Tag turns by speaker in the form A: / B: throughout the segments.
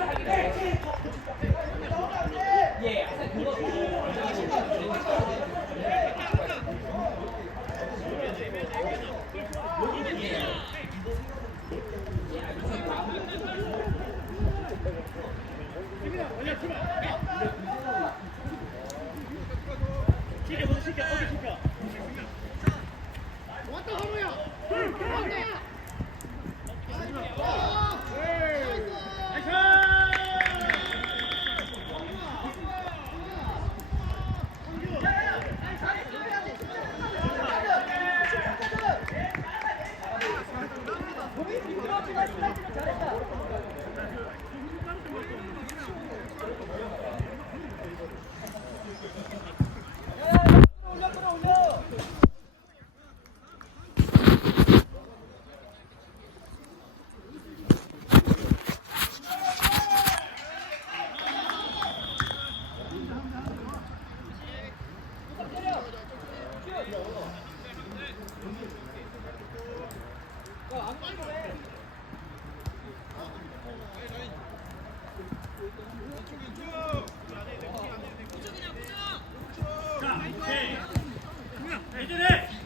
A: Yeah.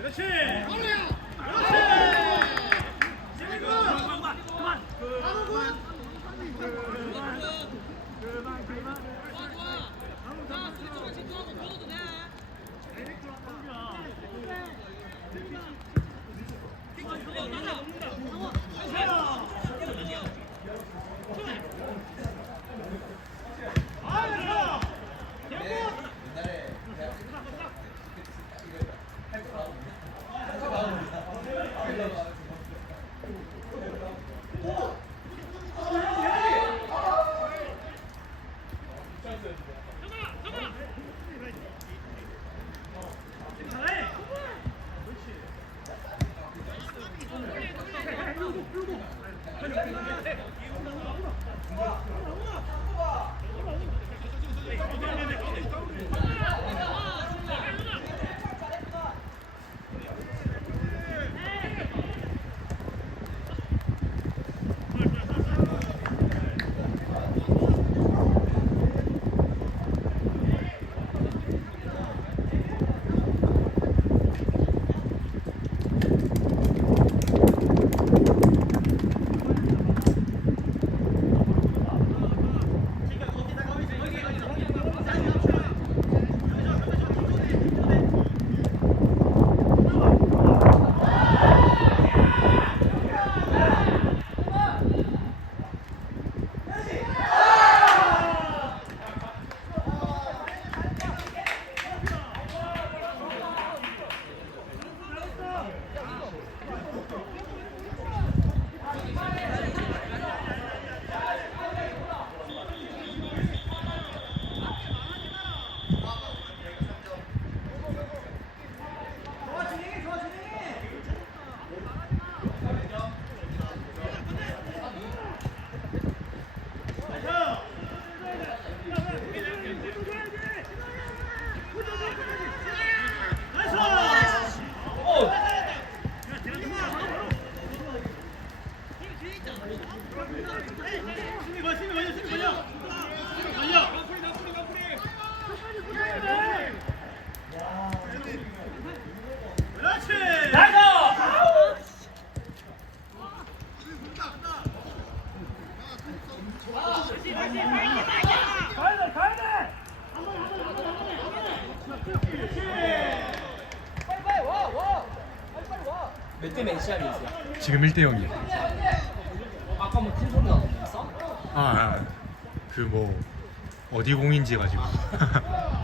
A: 그렇지. 몇대 몇이야
B: 지금 1대 0이에요.
A: 아까 뭐팀 소리 나던데였어?
B: 아, 아, 그 뭐 어디 공인지 가지고.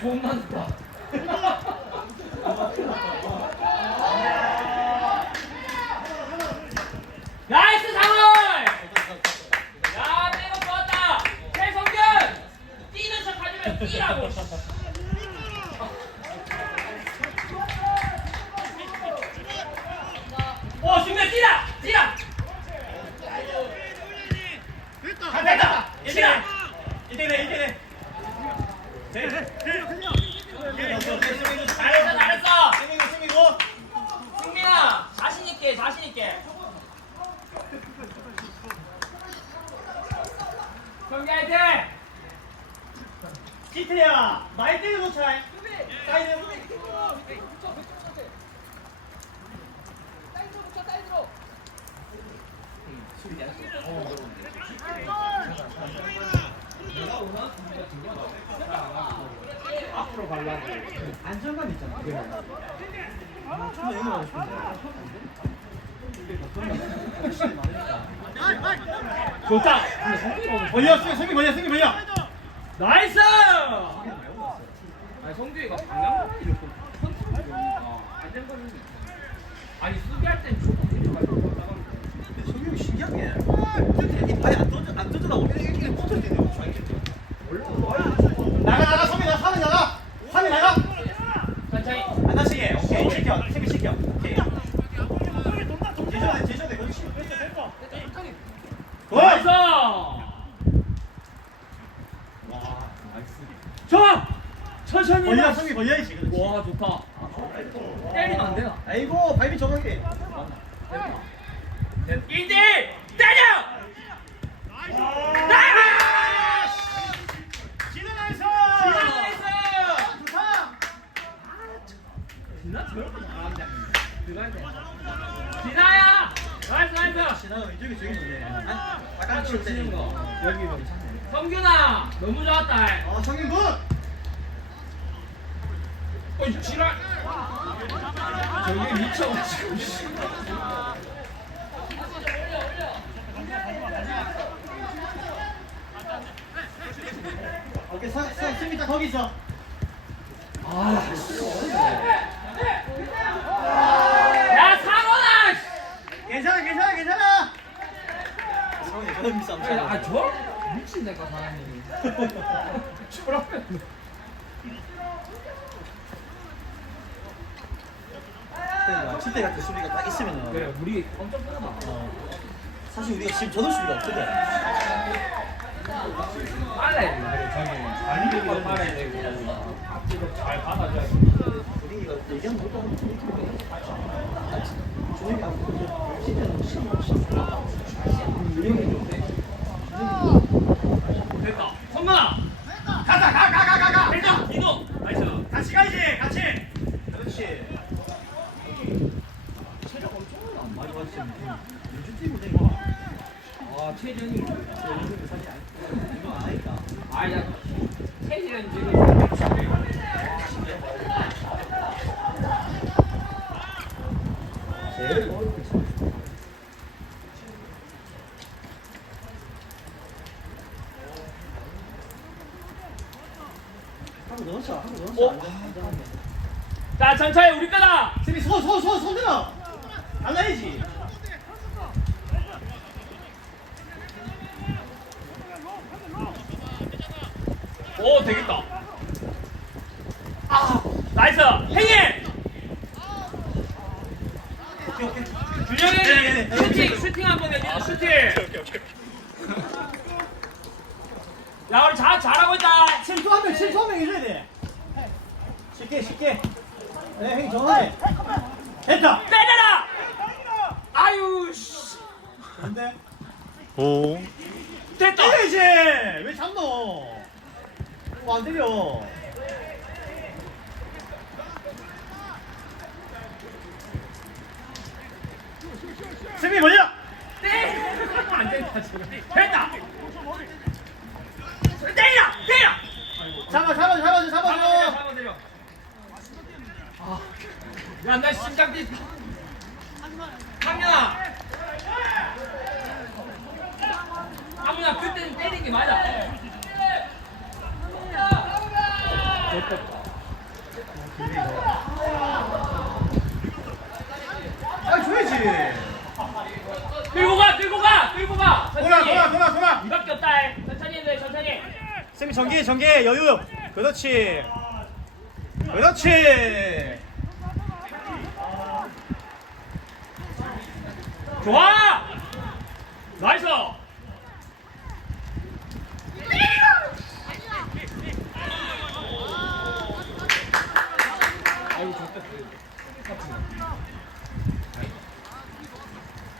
C: 돈만 있다. 나이스 상월! 야, 내가 좋았다! 최성균! 뛰는 척 하지 말고 뛰라고! 가야 돼.
A: 기태야, 많이 때려서 잘. 사이드.
C: 앞으로 갈라.
A: 안정감 있잖아. 근데 얘는 어떻게?
C: 좋다.
A: 벌려, 승기 벌려, 승기 벌려.
C: 나이스. 아니 성규이가 방향 안된 거는 아니 수비할 땐 조금 내려가지고 나가는 거.
A: 성규이 신기하게. 이렇게 발이
C: 안 진아 진아야! 나이스 나이스!
A: 진아가 왼쪽이 저기 있네.
C: 아,
A: 아까 칠
C: 치는
A: 때.
C: 거 여기 괜찮네 성균아 너무 좋았다
A: 어, 성인 굿!
C: 어이 지랄 저게 미쳐가지고 씨.
A: 오케이, 서, 서, 딱 거기 있어.
C: 야 상원아! 씨!
A: 괜찮아, 괜찮아, 괜찮아! 그런 싸움
C: 아 저? 미친 내가 사람이. 저러면
A: 그러니까 칠때 같은 수비가 딱 있으면은.
C: 그래 우리 엄청 편하다.
A: 어, 사실 우리가 지금 저런 수비가 없거든.
C: 빨라야 돼 달리기도 빨아야 되고 앞뒤로 잘 받아줘야 돼.
A: 우리가 얘기하는 것도 하면 준혁이 안 진짜는 신경
C: 됐다. 성근아!
A: 가자, 가, 가, 가, 가, 가!
C: 됐다. 이동. 나이스.
A: 같이 가야지, 같이! 그렇지. 체력 엄청 많이 왔으면 요즘 팀은
C: 아 최전이
A: 사실 이거 안 하니까.
C: 아야 최전 지금
A: 제일 어렵게 한번 넣었 어.
C: 자 천천히 우리 거다
A: 세미 손, 손, 손, 손 들어. 달라야지.
C: 오 되겠다 아 나이스
A: 오케이, 오케이.
C: 준영이. 슈팅 슈팅 한번 해줘 슈팅 야 우리 잘 잘하고 있다
A: 실수 한 명, 실수 한명 해줘야 돼. 쉽게. 네, 형이 정확해. 됐다.
C: 때려라 아유 씨
A: 근데
B: 오
C: 됐다
A: 때려야지. 왜 잡노? 뭐안 때려. 승리 뭐냐?
C: 안 된다 지금 됐다 때려 때려
A: 잡아, 잡아, 잡아, 잡아,
C: 한번 내려
A: 잡아.
C: 한번 내려 야 나 심장 뛰 강민아 강민아 그때는 때린 게 맞아
A: 아, 줘야지.
C: 들고 가 들고 가 들고 가
A: 돌아,
C: 천천히
A: 돌아, 돌아, 돌아.
C: 이밖에 없다 해. 천천히 돼 천천히
A: 쌤이 전개, 전개, 여유. 그렇지. 그렇지.
C: 좋아 나이스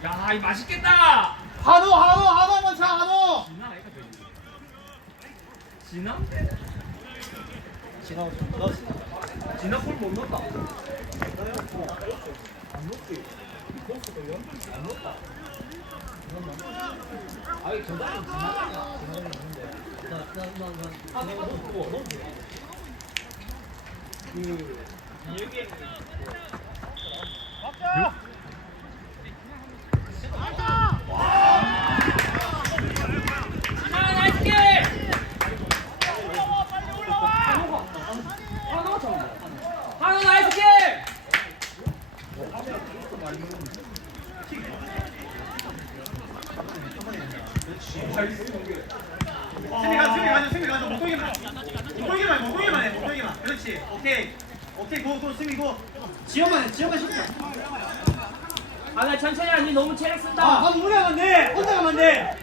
C: 야, 이 맛있겠다.
A: 한호, 한호 한번 차, 한호.
C: 진아 아이가?
A: 지나고 넣었어.
C: 진아 골못 넣었다. 안 넣었지. 아, 내가 넣었고, 넣었지. 그, 이혁이 진아, 나이스 킥! 한우 나이스 킥!
A: 승리 가자, 승리 가자, 승리 가자. 목동이만. 목동이만, 목동이만 해, 목동이만. 그렇지. 오케이. 오케이, 고, 고, 승리 고. 지연만 해, 지연만 시켜.
C: 아, 나 천천히 하니 너무 체력
A: 아,
C: 쓴다.
A: 한 무리 하면 안 돼. 혼자 가면 안 돼.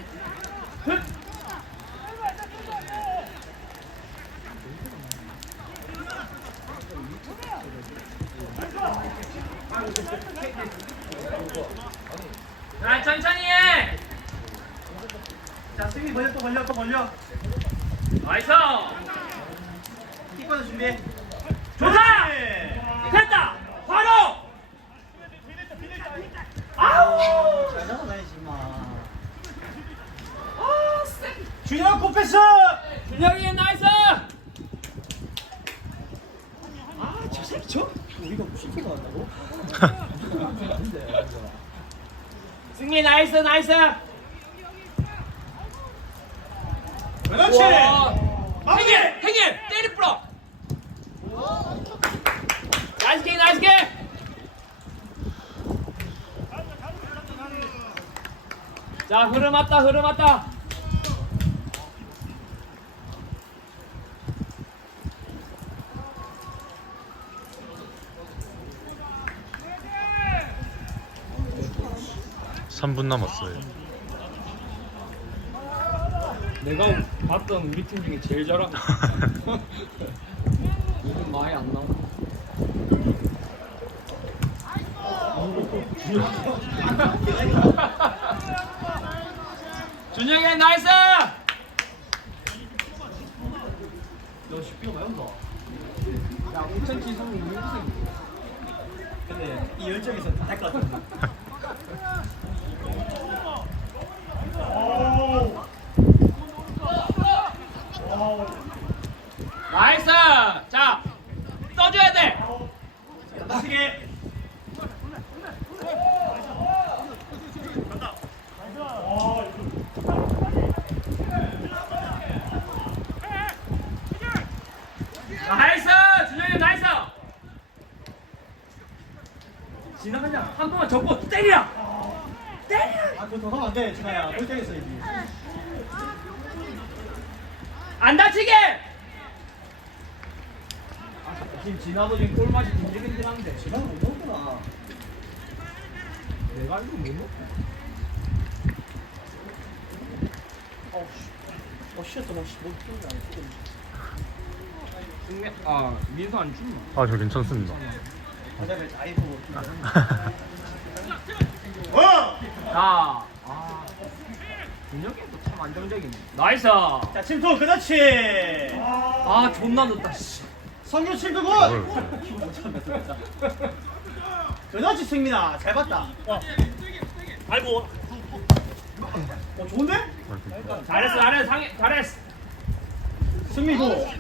C: 자 천천히 해
A: 자 승리 벌려 또 벌려 또 벌려.
C: 나이스!
A: 키커드 준비해
C: 좋다
A: 그렇지.
C: 됐다! 바로!
A: 아우! 잘 마.
C: 아 쎄.
A: 준영 코패스!
C: 준혁이 나이스!
A: 아저 새끼 저? 우리가 무식해가 한다고?
C: 승리 나이스 나이스
A: 그렇지.
C: 행일 행일. 때리 풀어. 나이스 게 나이스 게 자 흐름 왔다 흐름 왔다.
B: 삼 분 남았어요.
C: 내가 봤던 우리 팀 중에 제일 잘한다 요즘 많이 안 나와. 준영이 나이스! 너 쉽게 많이 온다 야 공천 지성이 이무생
A: 근데 이 열정에서 다할것 같은데
C: 나이스 자 떠줘야 돼
A: 다시게
C: 나이스 준영이 나이스 지나가냐 한 번만 접고 때려 때려
A: 아 그거 더 하면 안돼 준아야 꼴등했어 이미
C: 안 다치게! 아, 지금 지나도 지금 꼴맛이 긴질긴질한데.
A: 준아 못 먹구나.
C: 내가 알고 못 먹어
A: 어우 씨. 어 쉬었어 뭐 씨, 뭐
C: 승리 아 민수 안 죽나?
B: 아, 저 괜찮습니다.
A: 보고 어!
C: 자, 아, 참 안정적이네. 나이스.
A: 자 침투 그렇지
C: 아, 존나 늦다. 씨.
A: 성규 침투 굿 진짜 그렇지 승민아 잘 봤다 어. 아이고 어 좋은데?
B: 아이고.
C: 잘했어, 잘했어, 상해, 잘했어.
A: 승민 고
B: 네.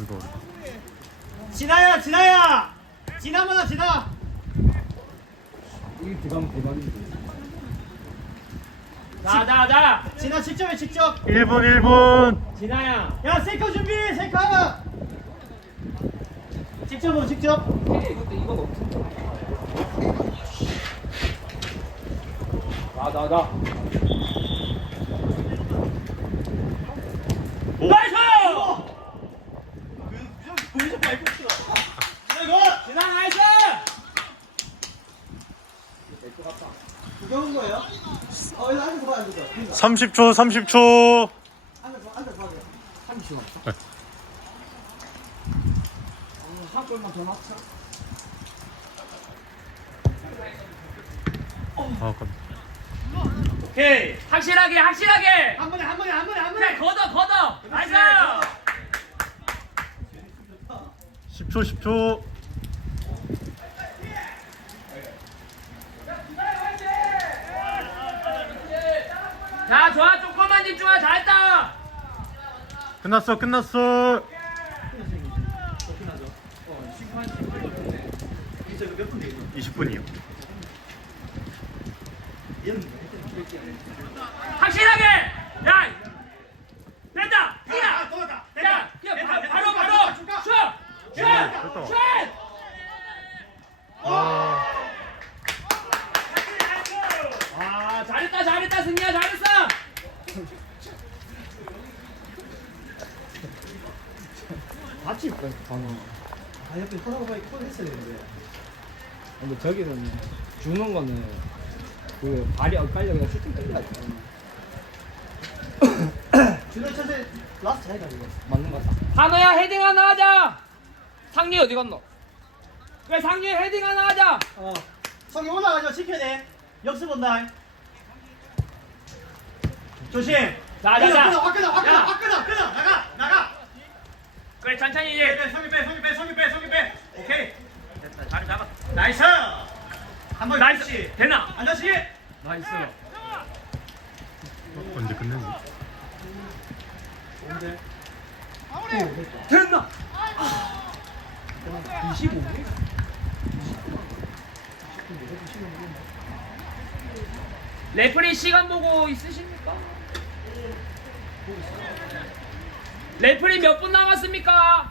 B: 이거
A: 진아야 진아야 진아만아 진아
C: 이게 들어가면 대박인데. 자, 자, 자.
A: 진아 직접 해 직접
B: 1분 1분.
C: 진아야.
A: 야 셀카 준비 셀카 직접 해 직접
C: 근데 이건 없어. 나, 나, 나. 나이스!
A: 보이죠 말고 있어 이거
C: 진아, 나이스!
A: 구경한 거예요? 어 이거 앉아서 봐 앉아서
B: 30초 30초.
A: 앉아서 앉아서 봐
C: 한시 없어?
B: 네.
C: 한 골만 더 넣자.
B: 아, 깜-
A: 오케이
C: 확실하게, 확실하게!
A: 한 번에 한 번에 한 번에 한 번에
C: 걷어, 걷어! 나이스!
B: 10초 10초.
C: 자, 좋아, 조금만 집중하 잘했다!
B: 끝났어 끝났어.
A: 좋긴 하죠 어 심판 이제 몇 분데 이거
B: 20분이요.
C: 확실하게! 야! 됐다! 뛰어!
A: 아.
C: 야!
A: 됐다,
C: 바-. 바로, 바로! 슛! 슛! 슛!
B: 아,
C: 아, 잘했다, 잘했다, 승리야, 잘했어! 다칠 뻔 방금.
A: 아 옆에 빨리 콜 했어야 되는데
C: 근데 저기는 주는 거는 그 발이 엇갈려 그냥 슈팅 때려야지.
A: 준호 차세 라스트 잘 가지고
C: 맞는 것 같다. 한호야 헤딩 하나 하자. 상리 어디 갔노? 그래 상리 헤딩 하나 하자.
A: 어. 성이 올라가죠. 지켜야 돼. 역습 본다. 조심.
C: 자, 자, 자.
A: 끊어, 끊어, 끊어,
C: 야.
A: 끊어, 끊어, 나가.
C: 그래 천천히
A: 빼,
C: 이제.
A: 빼, 성이 빼, 성이 빼, 성이 빼, 성이 빼. 오케이.
C: 됐다 자리 잡았.
A: 나이스. 한번
C: 나이스. 되나?
A: 앉아시.
C: 나이스.
B: 언제 끝내지?
C: 됐나? 25. 레프리 시간 보고 있으십니까? 레프리 몇 분 남았습니까?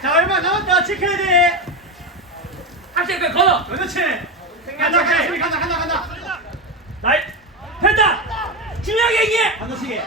A: 자, 얼마 남았다. 지켜야 돼.
C: 합체 그 걸어.
A: 그렇지. 간다, 간다, 간다, 간다, 간다.
C: 나이 됐다. 중요하게 얘기해.
A: 반드시.